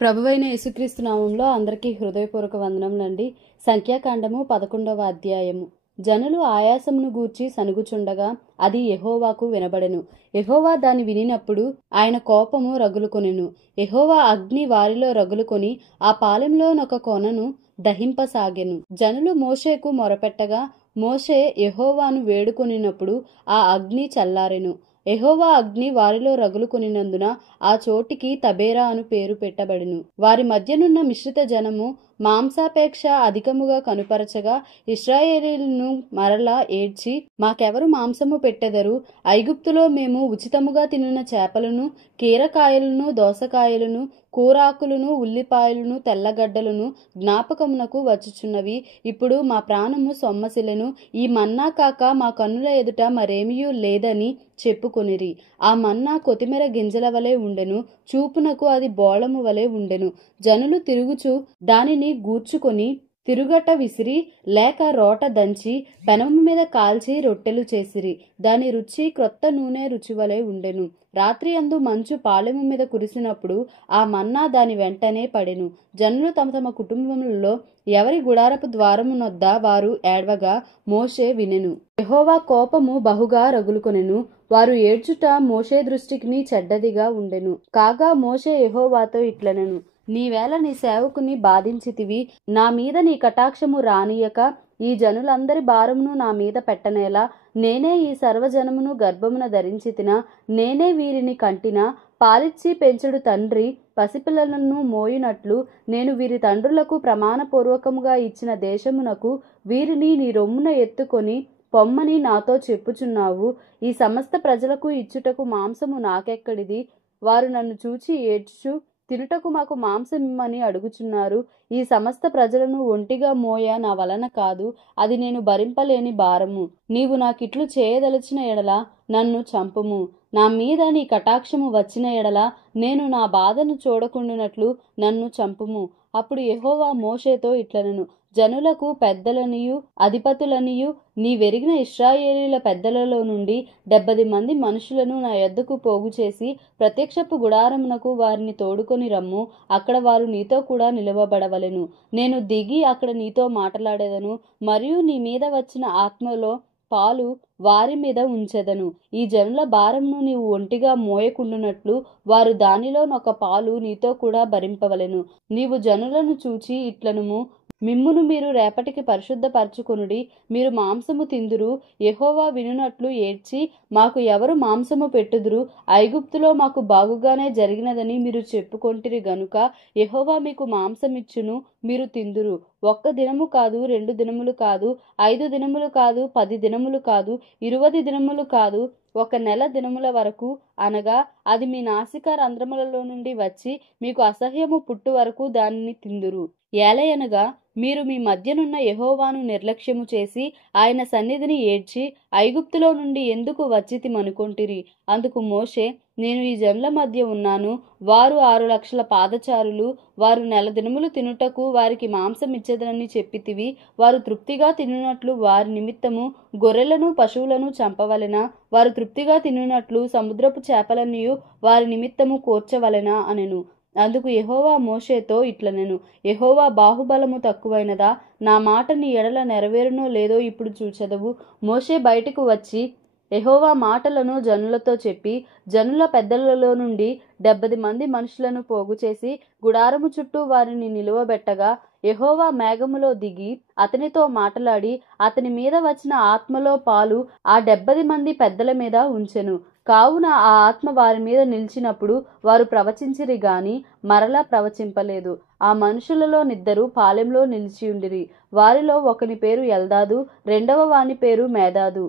ప్రభువైన యేసుక్రీస్తు నామంలో అందరికీ హృదయపూర్వక వందనములండి. సంఖ్యాకాండము 11వ అధ్యాయము. జనులు ఆయాసమును గూర్చి సనుగుచుండగా అది యెహోవాకు వినబడెను. యెహోవా దాని వినినప్పుడు ఆయన కోపము రగులుకొనెను. యెహోవా అగ్ని వారిలో రగులుకొని ఆ పాలెంలోనొక కొనను దహింపసాగెను. జనులు మోషేకు మొరపెట్టగా మోషే యెహోవాను వేడుకొనినప్పుడు ఆ అగ్ని చల్లారెను. యెహోవా అగ్ని వారిలో రగులుకొనినందున ఆ చోటికి తబేరా అను పేరు పెట్టబడెను. వారి మధ్యనున్న మిశ్రిత జనము మాంసాపేక్ష అధికముగా కనుపరచగా ఇశ్రాయేలీయులను మరలా ఏడ్చి, మాకెవరు మాంసము పెట్టెదరు? ఐగుప్తులో మేము ఉచితముగా తినిన చేపలను, కీరకాయలను, దోసకాయలను, కూరాకులను, ఉల్లిపాయలను, తెల్లగడ్డలను జ్ఞాపకమునకు వచ్చుచున్నవి. ఇప్పుడు మా ప్రాణము సొమ్మసిలెను. ఈ మన్నా కాక మా కన్నుల ఎదుట మరేమియూ లేదని చెప్పుకొనిరి. ఆ మన్నా కొతిమెర గింజల వలె ఉండెను. చూపునకు అది బోళము వలె ఉండెను. జనులు తిరుగుచు దానిని గూర్చుకొని తిరుగట విసిరి లేక రోట దంచి పెనము మీద కాల్చి రొట్టెలు చేసిరి. దాని రుచి క్రొత్త నూనె రుచివలే ఉండెను. రాత్రి అందు మంచు పాలెము మీద కురిసినప్పుడు ఆ మన్నా దాని వెంటనే పడెను. జనులు తమ తమ కుటుంబములలో ఎవరి గుడారపు ద్వారమునొద్ద వారు ఏడ్వగా మోషే వినెను. యెహోవా కోపము బహుగా రగులుకొనెను. వారు ఏడ్చుట మోషే దృష్టికి చెడ్డదిగా ఉండెను. కాగా మోషే యెహోవాతో ఇట్లనెను, నీవేళ నీ సేవకుని బాధించితివి, నా మీద నీ కటాక్షము రానియక ఈ జనులందరి భారమును నా మీద పెట్టనేలా? నేనే ఈ సర్వజనమును గర్భమున ధరించితినా? నేనే వీరిని కంటినా? పాలిచ్చి పెంచుడు తండ్రి పసిపిల్లలను మోయునట్లు నేను వీరి తండ్రులకు ప్రమాణపూర్వకముగా ఇచ్చిన దేశమునకు వీరిని నీ రొమ్మున ఎత్తుకొని పొమ్మని నాతో చెప్పుచున్నావు. ఈ సమస్త ప్రజలకు ఇచ్చుటకు మాంసము నాకెక్కడిది? వారు నన్ను చూచి ఏడ్చుచు తినుటకు మాకు మాంసమిమ్మని అడుగుచున్నారు. ఈ సమస్త ప్రజలను ఒంటిగా మోయ నా వలన కాదు, అది నేను భరింపలేని భారము. నీవు నాకిట్లు చేయదలచిన ఎడల నన్ను చంపుము. నా మీద నీ కటాక్షము వచ్చిన ఎడల నేను నా బాధను చూడకుండునట్లు నన్ను చంపుము. అప్పుడు యెహోవా మోషేతో ఇట్లనెను, జనులకు పెద్దలనియు అధిపతులనియు నీవెరిగిన ఇశ్రాయేలీయుల పెద్దలలో నుండి 70 మంది మనుషులను నా యొద్దకు పోగు చేసి ప్రత్యక్షపు గుడారమునకు వారిని తోడుకొని రమ్ము. అక్కడ వారు నీతో కూడా నిలువబడవలెను. నేను దిగి అక్కడ నీతో మాట్లాడేదను, మరియు నీ మీద వచ్చిన ఆత్మలో పాలు వారి మీద ఉంచెదను. ఈ జనుల భారమును నీవు ఒంటిగా మోయకుండునట్లు వారు దానిలోనొక పాలు నీతో కూడా భరింపవలెను. నీవు జనులను చూచి ఇట్లనుము, మిమ్మును మీరు రేపటికి పరిశుద్ధపరచుకొనుడి. మీరు మాంసము తిందురు. యెహోవా వినునట్లు ఏడ్చి, మాకు ఎవరు మాంసము పెట్టుదురు? ఐగుప్తులో మాకు బాగుగానే జరిగినదని మీరు చెప్పుకొంటిరి గనుక యెహోవా మీకు మాంసమిచ్చును, మీరు తిందురు. 1 దినము కాదు, 2 దినములు కాదు, 5 దినములు కాదు, 10 దినములు కాదు, 20 దినములు కాదు, 1 నెల దినముల వరకు, అనగా అది మీ నాసికా రంధ్రములలో నుండి వచ్చి మీకు అసహ్యము పుట్టు వరకు దానిని తిందురు. ఏలయనగా మీరు మీ మధ్యనున్న యెహోవాను నిర్లక్ష్యము చేసి ఆయన సన్నిధిని ఏడ్చి ఐగుప్తులో నుండి ఎందుకు వచ్చితిమనుకొంటిరి? అందుకు మోషే, నేను ఈ జనుల మధ్య ఉన్నాను. వారు 6 లక్షల పాదచారులు. వారు నెల దినములు తినుటకు వారికి మాంసం ఇచ్చేదనని చెప్పితివి. వారు తృప్తిగా తినునట్లు వారి నిమిత్తము గొర్రెలను పశువులను చంపవలెనా? వారు తృప్తిగా తినునట్లు సముద్రపు చేపలనియు వారి నిమిత్తము కూర్చవలెనా అనెను. అందుకు యెహోవా మోషేతో ఇట్లనెను, యెహోవా బాహుబలము తక్కువైనదా? నా మాట నీ ఎడల నెరవేరునో లేదో ఇప్పుడు చూచెదవు. మోషే బయటకు వచ్చి యెహోవా మాటలను జనులతో చెప్పి జనుల పెద్దలలో నుండి 70 మంది మనుషులను పోగు చేసి గుడారము చుట్టూ వారిని నిలువబెట్టగా యెహోవా మేఘములో దిగి అతనితో మాట్లాడి అతని మీద వచ్చిన ఆత్మలో పాలు ఆ 70 మంది పెద్దల మీద ఉంచెను. కావున ఆ ఆత్మ వారి మీద నిలిచినప్పుడు వారు ప్రవచించిరి గాని మరలా ప్రవచింపలేదు. ఆ మనుషులలో నిద్దరు పాలెంలో నిలిచియుండిరి. వారిలో ఒకని పేరు ఎల్దాదు, రెండవ వాని పేరు మేదాదు.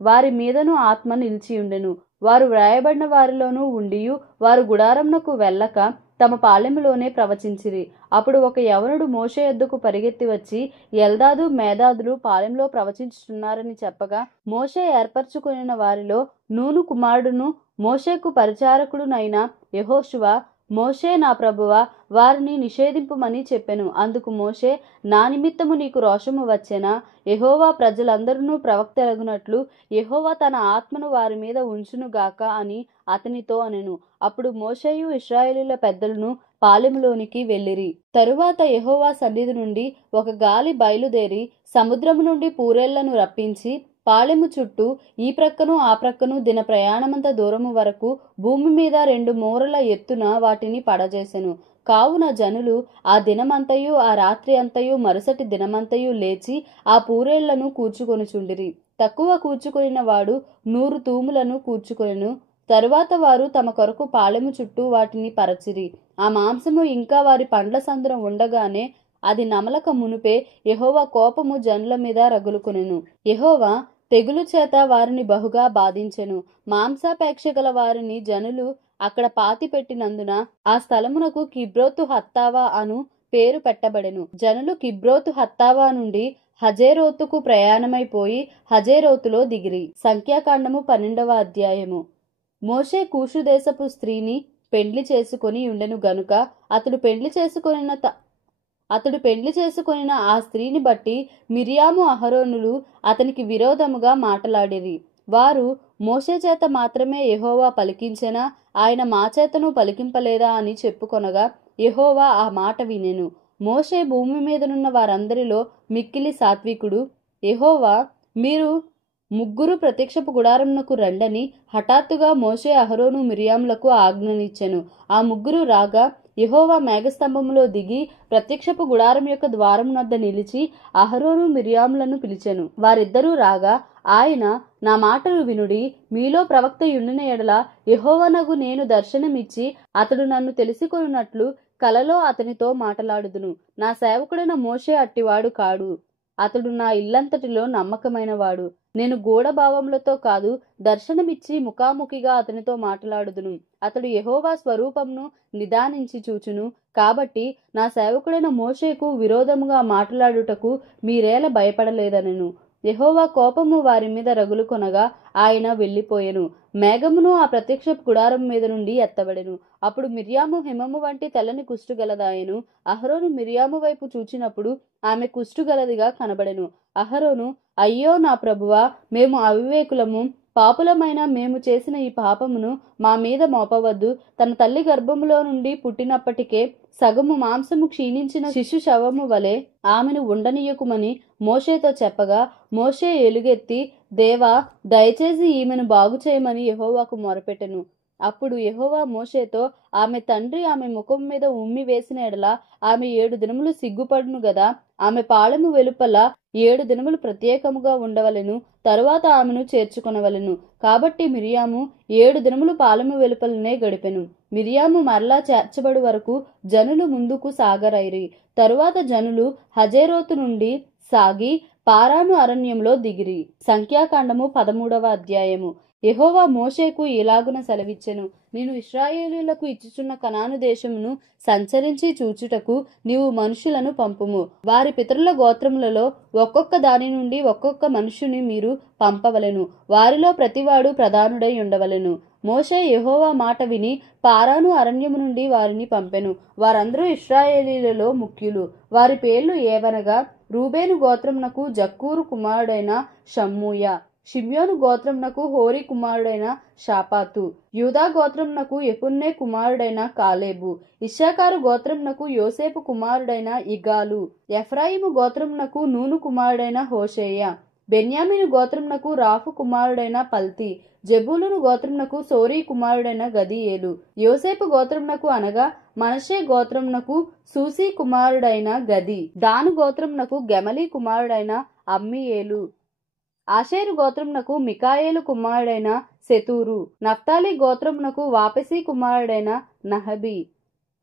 వారి మీదను ఆత్మ నిలిచియుండెను. వారు వ్రాయబడిన వారిలోనూ ఉండియు వారు గుడారమునకు వెళ్ళక తమ పాలెములోనే ప్రవచించిరి. అప్పుడు ఒక యవనుడు మోషే యొద్దకు పరిగెత్తి వచ్చి, ఎల్దాదు మేదాదులు పాలెంలో ప్రవచించుచున్నారని చెప్పగా, మోషే ఏర్పరచుకొనిన వారిలో నూను కుమారుడును మోషేకు పరిచారకుడునైన యెహోషువ, మోషే నా ప్రభువా, వారిని నిషేధింపుమని చెప్పెను. అందుకు మోషే, నా నిమిత్తము నీకు రోషము వచ్చెనా? యెహోవా ప్రజలందరూ ప్రవక్తలగునట్లు యెహోవా తన ఆత్మను వారి మీద ఉంచునుగాక అని అతనితో అనెను. అప్పుడు మోషేయు ఇశ్రాయేలీయుల పెద్దలను పాలెములోనికి వెళ్ళిరి. తరువాత యెహోవా సన్నిధి నుండి ఒక గాలి బయలుదేరి సముద్రము నుండి పూరేళ్లను రప్పించి పాలెము చుట్టూ ఈ ప్రక్కను ఆ ప్రక్కను దిన ప్రయాణమంత దూరము వరకు భూమి మీద 2 మూరల ఎత్తున వాటిని పడజేసెను. కావున జనులు ఆ దినమంతయు ఆ రాత్రి అంతయు మరుసటి దినమంతయు లేచి ఆ పూరేళ్లను కూర్చుకొనుచుండిరి. తక్కువ కూర్చుకొనిన వాడు 100 తూములను కూర్చుకొనెను. తరువాత వారు తమ కొరకు పాలెము చుట్టూ వాటిని పరచిరి. ఆ మాంసము ఇంకా వారి పండ్ల సందున ఉండగానే అది నమలక మునుపే యెహోవా కోపము జనుల మీద రగులుకొనెను. యెహోవా తెగులు చేత వారిని బహుగా బాధించెను. మాంసాపేక్ష గల వారిని జనులు అక్కడ పాతిపెట్టినందున ఆ స్థలమునకు కిబ్రోతు హత్తావా అను పేరు పెట్టబడెను. జనులు కిబ్రోతు హత్తావా నుండి హజేరోతుకు ప్రయాణమైపోయి హజేరోతులో దిగిరి. సంఖ్యాకాండము 12వ అధ్యాయము. మోషే కూషు దేశపు స్త్రీని పెండ్లి చేసుకొని ఉండెను గనుక అతడు పెండ్లి చేసుకొనిన ఆ స్త్రీని బట్టి మిరియాము అహరోనులు అతనికి విరోధముగా మాటలాడిరి. వారు మోషే చేత మాత్రమే యెహోవా పలికించెనా, ఆయన మా చేతను పలికింపలేదా అని చెప్పుకొనగా యెహోవా ఆ మాట వినెను. మోషే భూమి మీదనున్న వారందరిలో మిక్కిలి సాత్వికుడు. యెహోవా మీరు 3 ప్రత్యక్షపు గుడారమునకు రండని హఠాత్తుగా మోషే అహరోను మిరియాములకు ఆజ్ఞనిచ్చెను. ఆ 3 రాగా యెహోవా మేఘస్తంభములో దిగి ప్రత్యక్షపు గుడారం యొక్క ద్వారమునద్ద నిలిచి అహరోను మిరియాములను పిలిచెను. వారిద్దరూ రాగా ఆయన, నా మాటలు వినుడి, మీలో ప్రవక్త యుండిన ఎడల యెహోవానగు నేను దర్శనమిచ్చి అతడు నన్ను తెలిసికొనున్నట్లు కలలో అతనితో మాటలాడుదును. నా సేవకుడైన మోషే అట్టివాడు కాడు. అతడు నా ఇల్లంతటిలో నమ్మకమైనవాడు. నేను గూఢభావములతో కాదు, దర్శనమిచ్చి ముఖాముఖిగా అతనితో మాట్లాడుదును. అతడు యెహోవా స్వరూపమును నిదానించి చూచును. కాబట్టి నా సేవకుడైన మోషేకు విరోధముగా మాట్లాడుటకు మీరేల భయపడలేదనెను. యెహోవా కోపము వారి మీద రగులుకొనగా ఆయన వెళ్ళిపోయెను. మేఘమును ఆ ప్రత్యక్షపు గుడారం మీద నుండి ఎత్తబడెను. అప్పుడు మిర్యాము హిమము వంటి తెల్లని కుష్టుగలదాయెను. అహరోను మిర్యాము వైపు చూచినప్పుడు ఆమె కుష్టుగలదిగా కనబడెను. అహరోను, అయ్యో నా ప్రభువా, మేము అవివేకులము, పాపులమైన మేము చేసిన ఈ పాపమును మా మీద మోపవద్దు. తన తల్లి గర్భములో నుండి పుట్టినప్పటికే సగము మాంసము క్షీణించిన శిశు శవము వలె ఆమెను ఉండనీయకుమని మోషేతో చెప్పగా, మోషే ఎలుగెత్తి, దేవా, దయచేసి ఈమెను బాగు చేయమని యెహోవాకు మొరపెట్టెను. అప్పుడు యెహోవా మోషేతో, ఆమె తండ్రి ఆమె ముఖం మీద ఉమ్మి వేసిన ఎడల ఆమె 7 దినములు సిగ్గుపడును గదా. ఆమె పాళెము వెలుపల 7 దినములు ప్రత్యేకముగా ఉండవలెను. తరువాత ఆమెను చేర్చుకొనవలెను. కాబట్టి మిరియాము 7 దినములు పాళెము వెలుపలనే గడిపెను. మిరియాము మరలా చేర్చబడు వరకు జనులు ముందుకు సాగరైరి. తరువాత జనులు హజేరోతు నుండి సాగి పారాను అరణ్యంలో దిగిరి. సంఖ్యాకాండము 13వ అధ్యాయము. యెహోవా మోషేకు ఇలాగున సెలవిచ్చెను. నేను ఇశ్రాయేలీయులకు ఇచ్చుచున్న కనాను దేశమును సంచరించి చూచుటకు నీవు మనుషులను పంపుము. వారి పితరుల గోత్రములలో ఒక్కొక్క దాని నుండి ఒక్కొక్క మనుషుని మీరు పంపవలెను. వారిలో ప్రతివాడు ప్రధానుడై ఉండవలెను. మోషే యెహోవా మాట విని పారాను అరణ్యము నుండి వారిని పంపెను. వారందరూ ఇశ్రాయేలీయులలో ముఖ్యులు. వారి పేర్లు ఏవనగా, రూబేను గోత్రమునకు జక్కూరు కుమారుడైన షమ్మూయ, షిమ్యోను గోత్రమునకు హోరీ కుమారుడైన షాపాతు, యూదా గోత్రమునకు యెఫున్నె కుమారుడైన కాలేబు, ఇశ్శాఖారు గోత్రమునకు యోసేపు కుమారుడైన ఇగాలు, ఎఫ్రాయిము గోత్రమునకు నూను కుమారుడైన హోషేయ, బెన్యామీను గోత్రమునకు రాఫు కుమారుడైన పల్తి, జెబూలును గోత్రమునకు సోరీ కుమారుడైన గదీయేలు, యోసేపు గోత్రమునకు అనగా మనష్షే గోత్రమునకు సూసి కుమారుడైన గది, దాను గోత్రమునకు గెమలి కుమారుడైన అమ్మియేలు, ఆషేరు గోత్రమునకు మికాయేలు కుమారుడైన సెతూరు, నఫ్తాలి గోత్రమునకు వాపెసి కుమారుడైన నహబి,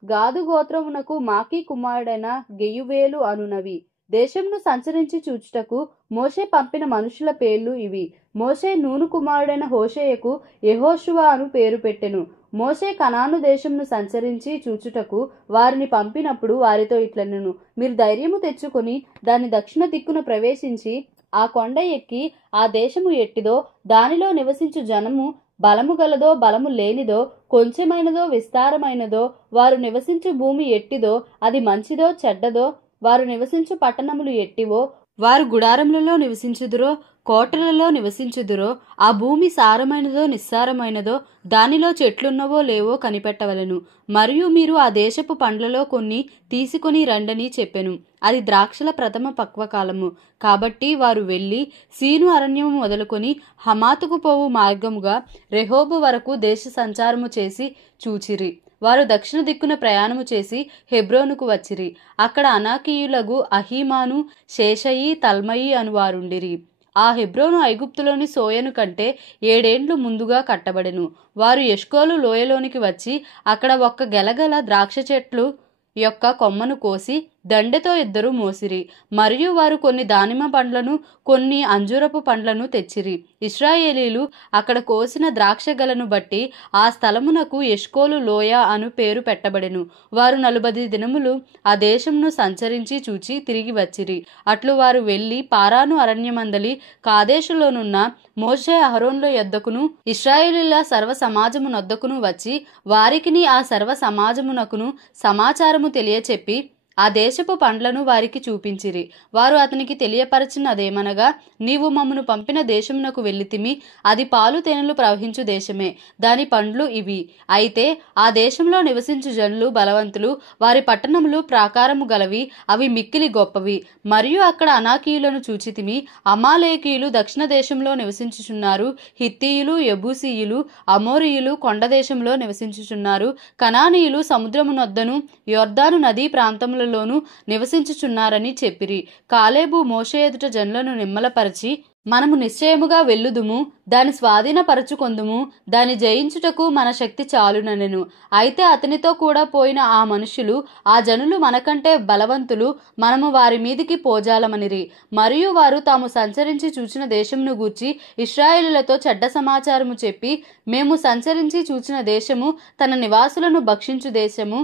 గాదు గోత్రమునకు మాకీ కుమారుడైన గెయువేలు అనునవి. దేశమును సంచరించి చూచుటకు మోషే పంపిన మనుషుల పేర్లు ఇవి. మోషే నూను కుమారుడైన హోషేయకు యెహోషువ అను పేరు పెట్టెను. మోషే కనాను దేశమును సంచరించి చూచుటకు వారిని పంపినప్పుడు వారితో ఇట్లనెను, మీరు ధైర్యము తెచ్చుకొని దాని దక్షిణ దిక్కున ప్రవేశించి ఆ కొండ ఎక్కి ఆ దేశము ఎట్టిదో, దానిలో నివసించు జనము బలము గలదో బలము లేనిదో, కొంచెమైనదో విస్తారమైనదో, వారు నివసించు భూమి ఎట్టిదో, అది మంచిదో చెడ్డదో, వారు నివసించు పట్టణములు ఎట్టివో, వారు గుడారములలో నివసించుదురో కోటలలో నివసించుదురో ఆ భూమి సారమైనదో నిస్సారమైనదో దానిలో చెట్లున్నవో లేవో కనిపెట్టవలెను. మరియు మీరు ఆ దేశపు పండ్లలో కొన్ని తీసుకొని రండని చెప్పెను. అది ద్రాక్షల ప్రథమ పక్వకాలము. కాబట్టి వారు వెళ్లి సీను అరణ్యము మొదలుకొని హమాతుకు పోవు మార్గముగా రెహోబు వరకు దేశ సంచారము చేసి చూచిరి. వారు దక్షిణ దిక్కున ప్రయాణము చేసి హెబ్రోనుకు వచ్చిరి. అక్కడ అనాకీయులగు అహీమాను, శేషయి, తల్మయి అను వారుండిరి. ఆ హెబ్రోను ఐగుప్తులోని సోయను కంటే 7 ఏండ్లు ముందుగా కట్టబడెను. వారు ఎష్కోలు లోయలోనికి వచ్చి అక్కడ ఒక్క గెలగల ద్రాక్ష చెట్లు యొక్క కొమ్మను కోసి దండెతో 2 మోసిరి. మరియు వారు కొన్ని దానిమ్మ పండ్లను కొన్ని అంజూరపు పండ్లను తెచ్చిరి. ఇశ్రాయేలీలు అక్కడ కోసిన ద్రాక్ష గలను బట్టి ఆ స్థలమునకు ఎష్కోలు లోయ అను పేరు పెట్టబడెను. వారు 40 దినములు ఆ దేశమును సంచరించి చూచి తిరిగి వచ్చిరి. అట్లు వారు వెళ్లి పారాను అరణ్యమందలి కాదేశులోనున్న మోషే అహరోన్ల యొద్దకును ఇశ్రాయేలీల సర్వ సమాజమునొద్దకును వచ్చి వారికిని ఆ సర్వ సమాజమునకును సమాచారము తెలియచెప్పి ఆ దేశపు పండ్లను వారికి చూపించిరి. వారు అతనికి తెలియపరచినదేమనగా, నీవు మమ్మను పంపిన దేశమునకు వెళ్ళితిమి. అది పాలు తేనెలు ప్రవహించు దేశమే. దాని పండ్లు ఇవి. అయితే ఆ దేశంలో నివసించు జనులు బలవంతులు, వారి పట్టణములు ప్రాకారము గలవి, అవి మిక్కిలి గొప్పవి. మరియు అక్కడ అనాకీయులను చూచితిమి. అమాలేకీయులు దక్షిణ దేశంలో నివసించుచున్నారు. హిత్తీయులు, యెబూసీయులు, అమోరీయులు కొండ దేశంలో నివసించుచున్నారు. కనానీయులు సముద్రమునొద్దను యొర్దాను నదీ ప్రాంతముల లోను నివసించుచున్నారని చెప్పిరి. కాలేబు మోషే ఎదుట జనులను నిమ్మలపరిచి, మనము నిశ్చయముగా వెళ్ళుదుము, దాని స్వాధీనపరచుకొందుము, దాని జయించుటకు మన శక్తి చాలుననెను. అయితే అతనితో కూడా పోయిన ఆ మనుషులు, ఆ జనులు మనకంటే బలవంతులు, మనము వారి మీదికి పోజాలమనిరి. మరియు వారు తాము సంచరించి చూచిన దేశమును గూర్చి ఇశ్రాయేలులతో చెడ్డ సమాచారము చెప్పి, మేము సంచరించి చూచిన దేశము తన నివాసులను భక్షించు దేశము,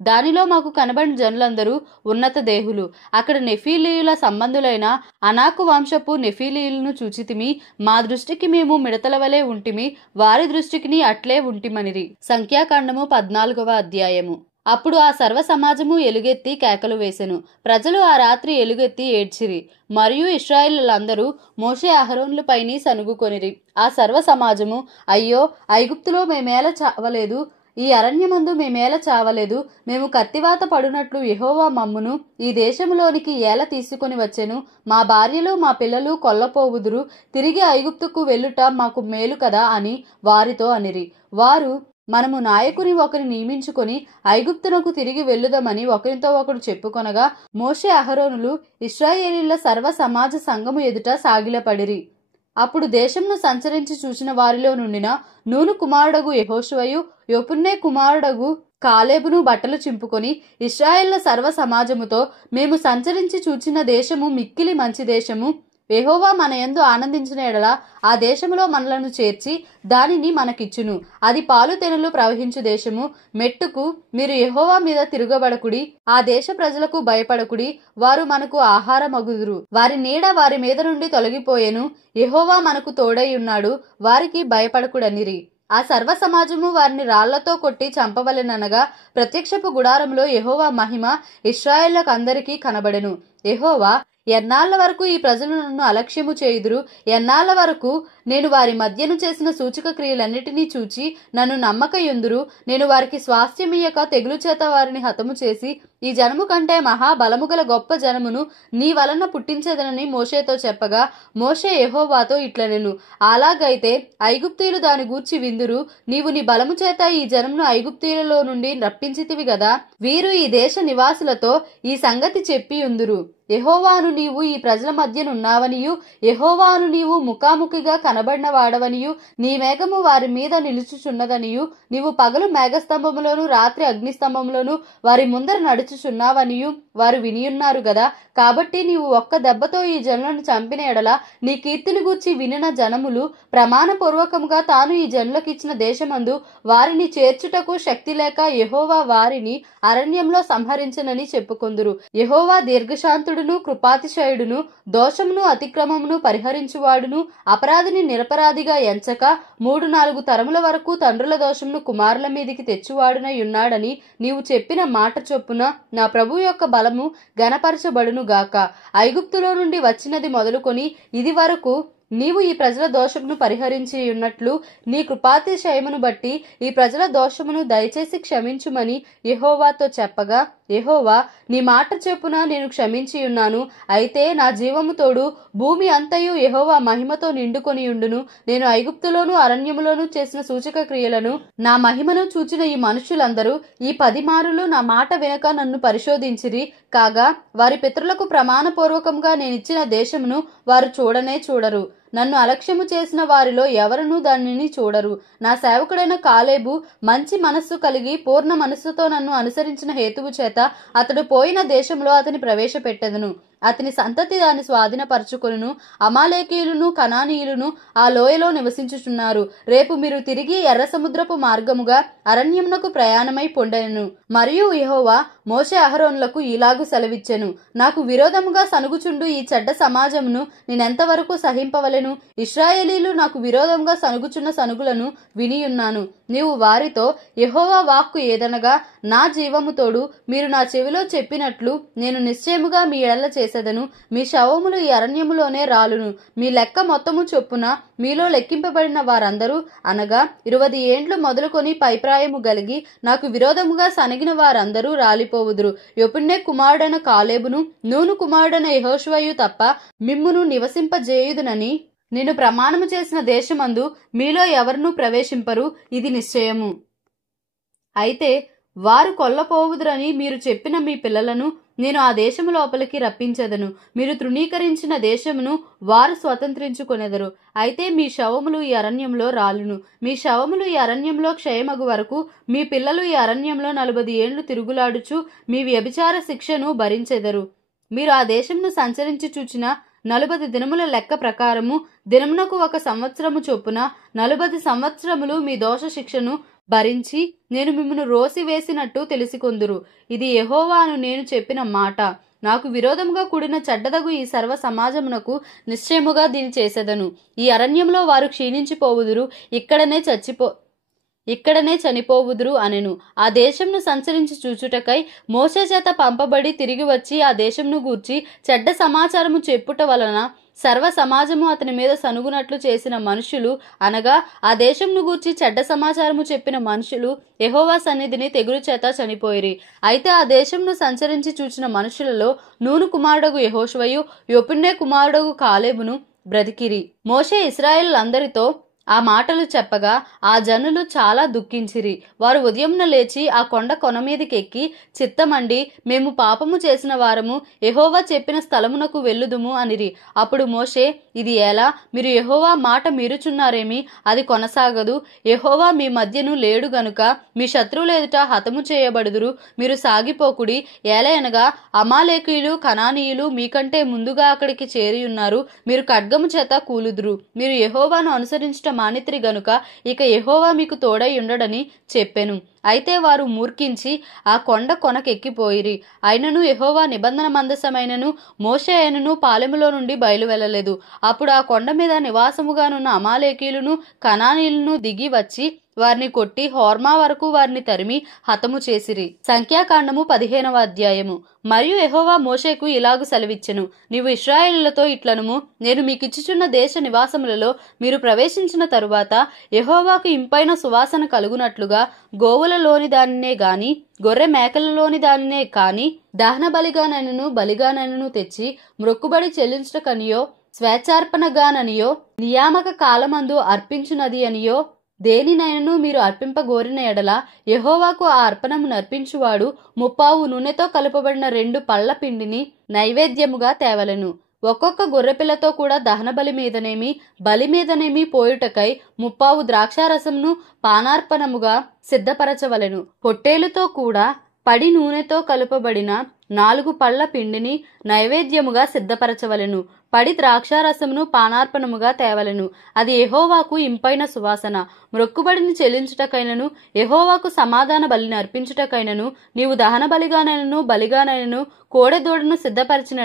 దానిలో మాకు కనబడిన జనులందరూ ఉన్నత దేహులు. అక్కడ నెఫీలీయుల సంబంధులైన అనాకు వంశపు నెఫీలీయులను చూచితిమి. మా దృష్టికి మేము మిడతల వలె ఉంటిమి, వారి దృష్టికి అట్లే ఉంటిమనిరి. సంఖ్యాకాండము 14వ అధ్యాయము. అప్పుడు ఆ సర్వ సమాజము ఎలుగెత్తి కేకలు వేసెను. ప్రజలు ఆ రాత్రి ఎలుగెత్తి ఏడ్చిరి. మరియు ఇశ్రాయేలులందరూ మోషే అహరోనులపైని సనుగుకొనిరి. ఆ సర్వ సమాజము, అయ్యో, ఐగుప్తులో మేమేల చావలేదు, ఈ అరణ్యమందు మేమేల చావలేదు, మేము కత్తివాత పడునట్లు యెహోవా మమ్మును ఈ దేశములోనికి ఏల తీసుకొని వచ్చెను. మా భార్యలు మా పిల్లలు కొల్లపోవుదురు, తిరిగి ఐగుప్తుకు వెళ్ళుట మాకు మేలు కదా అని వారితో అనిరి. వారు, మనము నాయకుని ఒకరిని నియమించుకొని ఐగుప్తునకు తిరిగి వెళ్ళుదామని ఒకరితో ఒకడు చెప్పుకొనగా, మోషే అహరోనులు ఇశ్రాయేలీల సర్వ సమాజ సంఘము ఎదుట సాగిలపడిరి. అప్పుడు దేశంను సంచరించి చూసిన వారిలో నుండిన నూను కుమారుడగు యెహోషువయు, యొఫున్నే కుమారుడగు కాలేబును బట్టలు చింపుకొని ఇశ్రాయేళ్ల సర్వ సమాజముతో, మేము సంచరించి చూచిన దేశము మిక్కిలి మంచి దేశము. యెహోవా మన యందు ఆనందించిన ఎడల ఆ దేశములో మనలను చేర్చి దానిని మనకిచ్చును. అది పాలు తేనెలు ప్రవహించు దేశము. మెట్టుకు మీరు యెహోవా మీద తిరుగబడకుడి, ఆ దేశ ప్రజలకు భయపడకుడి, వారు మనకు ఆహారమగుదురు. వారి నీడ వారి మీద నుండి తొలగిపోయెను. యెహోవా మనకు తోడై ఉన్నాడు, వారికి భయపడకుడనిరి. ఆ సర్వ సమాజము వారిని రాళ్లతో కొట్టి చంపవలెననగా ప్రత్యక్షపు గుడారంలో యెహోవా మహిమ ఇశ్రాయేళ్లకందరికీ కనబడెను. యెహోవా, ఎన్నాళ్ల వరకు ఈ ప్రజలు నన్ను అలక్ష్యము చేయుదురు? ఎన్నాళ్ల వరకు నేను వారి మధ్యను చేసిన సూచక క్రియలన్నిటినీ చూచి నన్ను నమ్మకయుందురు? నేను వారికి స్వాస్థ్యమియ్యక తెగులు చేత వారిని హతము చేసి ఈ జనము కంటే మహాబలము గల గొప్ప జనమును నీ వలన పుట్టించేదనని మోషేతో చెప్పగా, మోషే యెహోవాతో ఇట్లనెను, అలాగైతే ఐగుప్తీయులు దాని గూర్చి విందురు. నీవు నీ బలము చేత ఈ జనమును ఐగుప్తీయులలో నుండి రప్పించితివి గదా. వీరు ఈ దేశ నివాసులతో ఈ సంగతి చెప్పి ఉందురు. యెహోవాను నీవు ఈ ప్రజల మధ్యనున్నావనియు, యెహోవాను నీవు ముఖాముఖిగా కనబడిన వాడవనియు, నీ మేఘము వారి మీద నిలుచుచున్నదనియు, నీవు పగలు మేఘస్తంభములోను రాత్రి అగ్నిస్తంభములోను వారి ముందర నడుచుచున్నావనియు వారు వినియున్నారు గదా. కాబట్టి నీవు ఒక్క దెబ్బతో ఈ జనులను చంపిన ఎడల నీ కీర్తిని గూర్చి వినిన జనములు ప్రమాణపూర్వకముగా తాను ఈ జనులకిచ్చిన దేశమందు వారిని చేర్చుటకు శక్తి లేక యెహోవా వారిని అరణ్యంలో సంహరించనని చెప్పుకొందురు. యెహోవా దీర్ఘశాంతుడును కృపాతిశయుడును దోషమును అతిక్రమమును పరిహరించువాడును అపరాధిని నిరపరాధిగా ఎంచక 3-4 తరముల వరకు తండ్రుల దోషమును కుమారుల మీదికి తెచ్చువాడునై ఉన్నాడని నీవు చెప్పిన మాట చొప్పున నా ప్రభు యొక్క బలము గణపరచబడును గాక. ఐగుప్తులో నుండి వచ్చినది మొదలుకొని ఇది వరకు నీవు ఈ ప్రజల దోషమును పరిహరించి ఉన్నట్లు నీ కృపాతిశయమును బట్టి ఈ ప్రజల దోషమును దయచేసి క్షమించుమని యెహోవాతో చెప్పగా, యెహోవా నీ మాట చెప్పున నేను క్షమించి ఉన్నాను. అయితే నా జీవము తోడు భూమి అంతయు యెహోవా మహిమతో నిండుకొని ఉండును. నేను ఐగుప్తులోను అరణ్యములోను చేసిన సూచక క్రియలను నా మహిమను చూచిన ఈ మనుషులందరూ ఈ 10 మారులు నా మాట వినక నన్ను పరిశోధించిరి. కాగా వారి పితరులకు ప్రమాణపూర్వకంగా నేనిచ్చిన దేశమును వారు చూడనే చూడరు. నన్ను అలక్ష్యము చేసిన వారిలో ఎవరునూ దానిని చూడరు. నా సేవకుడైన కాలేబు మంచి మనస్సు కలిగి పూర్ణ మనస్సుతో నన్ను అనుసరించిన హేతువు చేత అతడు పోయిన దేశంలో అతని ప్రవేశపెట్టెదను. అతని సంతతి దాన్ని స్వాధీనపరచుకొనును. అమాలేకీయులను కనానీయులను ఆ లోయలో నివసించుచున్నారు. రేపు మీరు తిరిగి ఎర్ర సముద్రపు మార్గముగా అరణ్యమునకు ప్రయాణమై పొండెను. మరియు యెహోవా మోషే అహరోనులకు ఇలాగు సెలవిచ్చెను, నాకు విరోధముగా సనుగుచుండు ఈ చెడ్డ సమాజమును నేనెంతవరకు సహింపవలెను? ఇశ్రాయేలీలు నాకు విరోధముగా సనుగుచున్న సనుగులను వినియున్నాను. నీవు వారితో యెహోవా వాక్కు ఏదనగా, నా జీవము తోడు మీరు నా చెవిలో చెప్పినట్లు నేను నిశ్చయముగా మీ ఎడల చేసేదను. మీ శవములు ఈ అరణ్యములోనే రాలును. మీ లెక్క మొత్తము చొప్పున మీలో లెక్కింపబడిన వారందరూ అనగా 20 ఏండ్లు మొదలుకొని పైప్రాయము గలిగి నాకు విరోధముగా సనగిన వారందరూ రాలిపోవుదురు. యొపున్నే కుమారుడైన కాలేబును నూను కుమారుడైన యెహోషువయు తప్ప మిమ్మును నివసింపజేయుదునని నేను ప్రమాణము చేసిన దేశమందు మీలో ఎవరినూ ప్రవేశింపరు. ఇది నిశ్చయము. అయితే వారు కొల్లపోవుదురని మీరు చెప్పిన మీ పిల్లలను నేను ఆ దేశము లోపలికి రప్పించెదను. మీరు తృణీకరించిన దేశమును వారు స్వతంత్రించుకొనెదరు. అయితే మీ శవములు ఈ అరణ్యంలో రాలును. మీ శవములు ఈ అరణ్యంలో క్షయమగు వరకు మీ పిల్లలు ఈ అరణ్యంలో 40 ఏండ్లు తిరుగులాడుచు మీ వ్యభిచార శిక్షను భరించెదరు. మీరు ఆ దేశమును సంచరించి చూచిన 40 దినముల లెక్క ప్రకారము దినమునకు 1 సంవత్సరము చొప్పున 40 సంవత్సరములు మీ దోష శిక్షను భరించి నేను మిమ్మును రోసివేసినట్టు తెలిసికొందురు. ఇది యెహోవాను నేను చెప్పిన మాట. నాకు విరోధముగా కూడిన చెడ్డదగు ఈ సర్వ సమాజమునకు నిశ్చయముగా దీని చేసేదను. ఈ అరణ్యంలో వారు క్షీణించిపోవుదురు, ఇక్కడనే చనిపోవుదురు అనెను. ఆ దేశంను సంచరించి చూచుటకై మోషే చేత పంపబడి తిరిగి వచ్చి ఆ దేశంను గూర్చి చెడ్డ సమాచారము చెప్పుట వలన సర్వ సమాజము అతని మీద సనుగునట్లు చేసిన మనుషులు అనగా ఆ దేశంను గూర్చి చెడ్డ సమాచారము చెప్పిన మనుషులు యెహోవా సన్నిధిని తెగులు చేత చనిపోయిరి. అయితే ఆ దేశంను సంచరించి చూచిన మనుషులలో నూను కుమారుడగు యెహోషువయు యొపున్నే కుమారుడగు కాలేబును బ్రతికిరి. మోషే ఇశ్రాయేలులందరితో ఆ మాటలు చెప్పగా ఆ జనులు చాలా దుఃఖించిరి. వారు ఉదయమున లేచి ఆ కొండ కొన మీదకెక్కి చిత్తమండి మేము పాపము చేసిన వారము, యెహోవా చెప్పిన స్థలమునకు వెళ్ళుదుము అనిరి. అప్పుడు మోషే, ఇది ఎలా? మీరు యెహోవా మాట మీరుచున్నారేమి? అది కొనసాగదు. యెహోవా మీ మధ్యను లేడు గనుక మీ శత్రువుల ఎదుట హతము చేయబడుదురు. మీరు సాగిపోకుడి. ఏలయనగా అమాలేకీయులు కనానీయులు మీకంటే ముందుగా అక్కడికి చేరియున్నారు. మీరు ఖడ్గము చేత కూలుదురు. మీరు యెహోవాను అనుసరించట మానిత్రి గనుక ఇక యెహోవా మీకు తోడై ఉండడని చెప్పెను. అయితే వారు మూర్ఖించి ఆ కొండ కొనకెక్కిపోయిరి. అయినను యెహోవా నిబంధన మందసమైనను మోషే అయినను పాలెములో నుండి బయలు వెళ్ళలేదు. అప్పుడు ఆ కొండ మీద నివాసముగానున్న అమాలేకీయులను కనానీయులను దిగి వచ్చి వారిని కొట్టి హోర్మా వరకు వారిని తరిమి హతము చేసిరి. సంఖ్యాకాండము 15వ అధ్యాయము. మరియు యెహోవా మోషేకు ఇలాగు సెలవిచ్చెను, నీవు ఇశ్రాయేలులతో ఇట్లనుము, నేను మీకిచ్చుచున్న దేశ నివాసములలో మీరు ప్రవేశించిన తరువాత యెహోవాకు ఇంపైన సువాసన కలుగునట్లుగా గోవులలోని దానినే గాని గొర్రె మేకలలోని దానినే కాని దహన బలిగానైనను తెచ్చి మ్రొక్కుబడి చెల్లించటకనియో స్వేచ్ఛార్పణగాననియో నియామక కాలమందు అర్పించునది అనియో దేనినైనను మీరు అర్పింపగోరిన ఎడల యెహోవాకు ఆ అర్పణము నర్పించువాడు 30 నూనెతో కలుపబడిన 2 పళ్ల పిండిని నైవేద్యముగా తేవలెను. ఒక్కొక్క గొర్రెపిల్లతో కూడా దహన బలి మీదనేమి పోయుటకై 30 ద్రాక్షారసమును పానార్పణముగా సిద్ధపరచవలెను. పొట్టేలుతో కూడా పడి నూనెతో కలుపబడిన 4 పళ్ల పిండిని నైవేద్యముగా సిద్ధపరచవలెను. పడి ద్రాక్షారసమును పానార్పణముగా తేవలెను. అది యెహోవాకు ఇంపైన సువాసన. మ్రొక్కుబడిని చెల్లించుటకైనను యెహోవాకు సమాధాన బలిని అర్పించుటకైనను నీవు దహన బలిగానైనను కోడెదూడను సిద్ధపరిచిన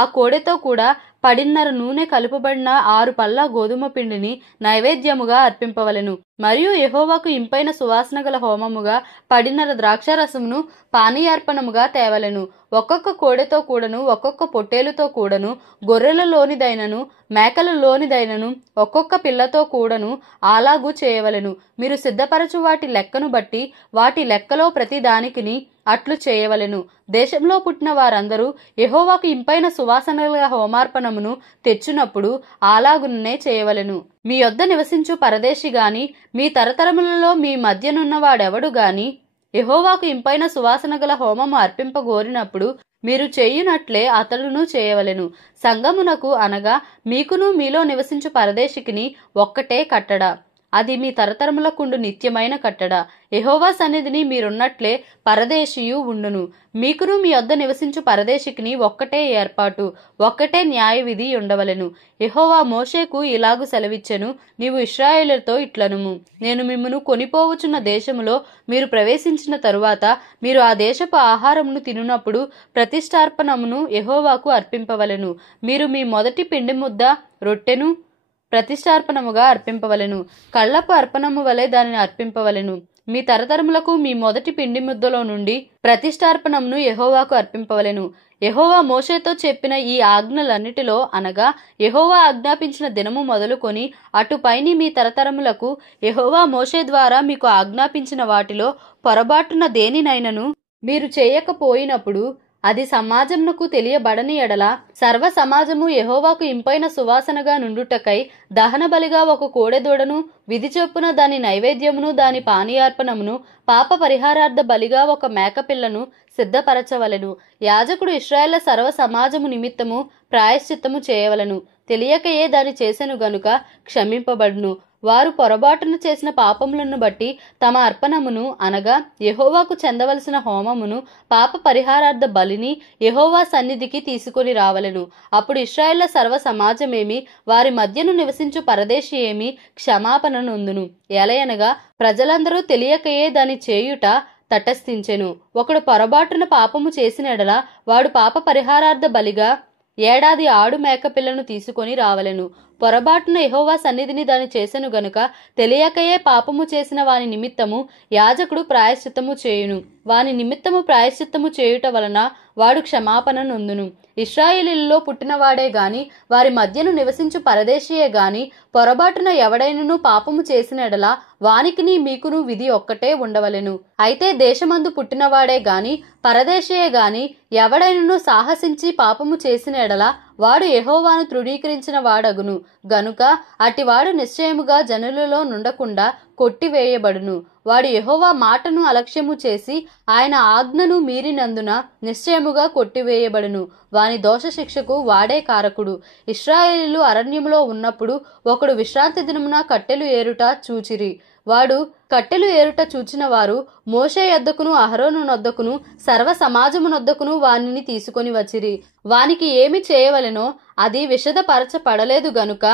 ఆ కోడెతో కూడా పడిన్నర నూనె కలుపబడిన 6 పళ్ల గోధుమ పిండిని నైవేద్యముగా అర్పింపవలెను. మరియు యెహోవాకు ఇంపైన సువాసన గల హోమముగా పడిన్నర ద్రాక్షారసమును పానీయార్పణముగా తేవలెను. ఒక్కొక్క కోడెతో కూడను ఒక్కొక్క పొట్టేలుతో కూడను గొర్రెలలోనిదైనను మేకలలోనిదైనను ఒక్కొక్క పిల్లతో కూడను అలాగూ చేయవలెను. మీరు సిద్ధపరచు వాటి లెక్కను బట్టి వాటి లెక్కలో ప్రతి దానికిని అట్లు చేయవలెను. దేశంలో పుట్టిన వారందరూ యెహోవాకు ఇంపైన సువాసనల హోమార్పణమును తెచ్చునప్పుడు అలాగునే చేయవలెను. మీ యొద్ద నివసించు పరదేశి గాని మీ తరతరములలో మీ మధ్యనున్నవాడెవడు గాని యెహోవాకు ఇంపైన సువాసన గల హోమము అర్పింపగోరినప్పుడు మీరు చేయునట్లే అతడును చేయవలెను. సంగమునకు అనగా మీకును మీలో నివసించు పరదేశికిని ఒక్కటే కట్టడ. అది మీ తరతరములకుండు నిత్యమైన కట్టడ. యెహోవా సన్నిధిని మీరున్నట్లే పరదేశియు ఉండును. మీకును మీ యొద్ద నివసించు పరదేశికిని ఒక్కటే ఏర్పాటు, ఒక్కటే న్యాయ విధి ఉండవలెను. యెహోవా మోషేకు ఇలాగు సెలవిచ్చెను, నీవు ఇశ్రాయేలుతో ఇట్లనుము, నేను మిమ్మును కొనిపోవచున్న దేశములో మీరు ప్రవేశించిన తరువాత మీరు ఆ దేశపు ఆహారమును తినునప్పుడు ప్రతిష్టార్పణమును యెహోవాకు అర్పింపవలెను. మీరు మీ మొదటి పిండి ముద్ద రొట్టెను ప్రతిష్టార్పణముగా అర్పింపవలెను. కళ్ళపు అర్పణము వలె దానిని అర్పింపవలెను. మీ తరతరములకు మీ మొదటి పిండి ముద్దలో నుండి ప్రతిష్టార్పణమును యెహోవాకు అర్పింపవలెను. యెహోవా మోషేతో చెప్పిన ఈ ఆజ్ఞలన్నిటిలో అనగా యెహోవా ఆజ్ఞాపించిన దినము మొదలుకొని అటుపైని మీ తరతరములకు యెహోవా మోషే ద్వారా మీకు ఆజ్ఞాపించిన వాటిలో పొరబాటున దేనినైనను మీరు చేయకపోయినప్పుడు అది సమాజమునకు తెలియబడని ఎడల సర్వ సమాజము యెహోవాకు ఇంపైన సువాసనగా నుండుటకై దహన బలిగా ఒక కోడెదూడను విధి చొప్పున దాని నైవేద్యమును దాని పానీయార్పణమును పాప పరిహారార్థ బలిగా ఒక మేకపిల్లను సిద్ధపరచవలెను. యాజకుడు ఇశ్రాయేళ్ల సర్వ సమాజము నిమిత్తము ప్రాయశ్చిత్తము చేయవలెను. తెలియకయే దాని చేసెను గనుక క్షమింపబడును. వారు పొరబాటున చేసిన పాపములను బట్టి తమ అర్పణమును అనగా యెహోవాకు చెందవలసిన హోమమును పాప పరిహారార్థ బలిని యెహోవా సన్నిధికి తీసుకొని రావలెను. అప్పుడు ఇశ్రాయేళ్ల సర్వ సమాజమేమి వారి మధ్యను నివసించు పరదేశి ఏమి క్షమాపణ నొందును. ఎలయనగా ప్రజలందరూ తెలియకయే దాని చేయుట తటస్థించెను. ఒకడు పొరబాటున పాపము చేసిన ఎడల వాడు పాప పరిహారార్థ బలిగా ఏడాది ఆడు మేకపిల్లను తీసుకొని రావలెను. పొరబాటున యెహోవా సన్నిధిని దాని చేసెను గనుక తెలియకయే పాపము చేసిన వాని నిమిత్తము యాజకుడు ప్రాయశ్చిత్తము చేయును. వాని నిమిత్తము ప్రాయశ్చిత్తము చేయుట వలన వాడు క్షమాపణ నొందును. ఇశ్రాయేలీయులలో పుట్టినవాడే గాని వారి మధ్యను నివసించు పరదేశియే గాని పొరబాటున ఎవడైనను పాపము చేసిన ఎడల వానికిని మీకును విధి ఒక్కటే ఉండవలెను. అయితే దేశమందు పుట్టినవాడే గాని పరదేశియే గాని ఎవడైనను సాహసించి పాపము చేసిన ఎడల వాడు యెహోవాను తృణీకరించిన వాడగును గనుక అటివాడు నిశ్చయముగా జనులలో నుండకుండా కొట్టివేయబడును. వాడు యెహోవా మాటను అలక్ష్యము చేసి ఆయన ఆజ్ఞను మీరినందున నిశ్చయముగా కొట్టివేయబడును. వాని దోష శిక్షకు వాడే కారకుడు. ఇశ్రాయేలీయులు అరణ్యములో ఉన్నప్పుడు ఒకడు విశ్రాంతి దినమున కట్టెలు ఏరుట చూచిరి. వాడు కట్టెలు ఏరుట చూచిన వారు మోషే యొద్దకును అహరోను నొద్దకును సర్వ సమాజము నొద్దకును వానిని తీసుకొని వచ్చిరి. వానికి ఏమి చేయవలెనో అది విశదపరచపడలేదు గనుక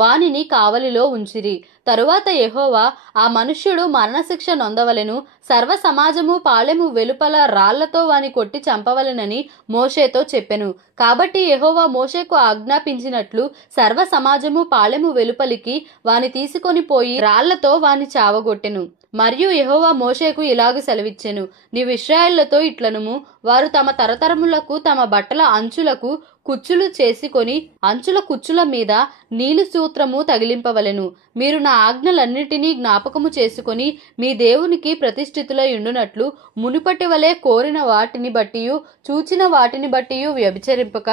వానిని కావలిలో ఉంచిరి. తరువాత యెహోవా ఆ మనుష్యుడు మరణశిక్ష నొందవలెను, సర్వ సమాజము పాళెము వెలుపల రాళ్లతో వాని కొట్టి చంపవలెనని మోషేతో చెప్పెను. కాబట్టి యెహోవా మోషేకు ఆజ్ఞాపించినట్లు సర్వ సమాజము పాళెము వెలుపలికి వాని తీసుకొని పోయి రాళ్లతో వాని చావగొట్టెను. మరియు యెహోవా మోషేకు ఇలాగు సెలవిచ్చెను, నీవు ఇశ్రాయేలుతో ఇట్లనుము, వారు తమ తరతరములకు తమ బట్టల అంచులకు కుచ్చులు చేసుకొని అంచుల కుచ్చుల మీద నీలి సూత్రము తగిలింపవలెను. మీరు నా ఆజ్ఞలన్నిటినీ జ్ఞాపకము చేసుకొని మీ దేవునికి ప్రతిష్ఠితులై ఉండునట్లు మునుపటి వలె కోరిన వాటిని బట్టియు చూచిన వాటిని బట్టియు వ్యభిచరింపక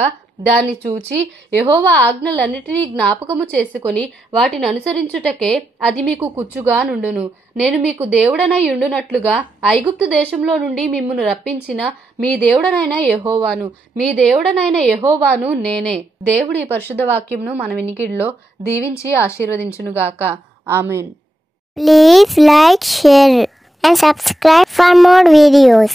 దాన్ని చూచి యెహోవా ఆజ్ఞలన్నిటినీ జ్ఞాపకము చేసుకొని వాటిని అనుసరించుటకే అది మీకు కుచ్చుగా నుండును. నేను మీకు దేవుడనై ఉండునట్లుగా ఐగుప్తు దేశంలో నుండి మిమ్మును రప్పించిన మీ దేవుడనైన యెహోవాను, మీ దేవుడనైన యెహోవాను నేనే. దేవుడి ఈ పరిశుద్ధ వాక్యమును మన వినికిడిలో దీవించి ఆశీర్వదించునుగాక. ఆమేన్. Please like, share and subscribe for more videos.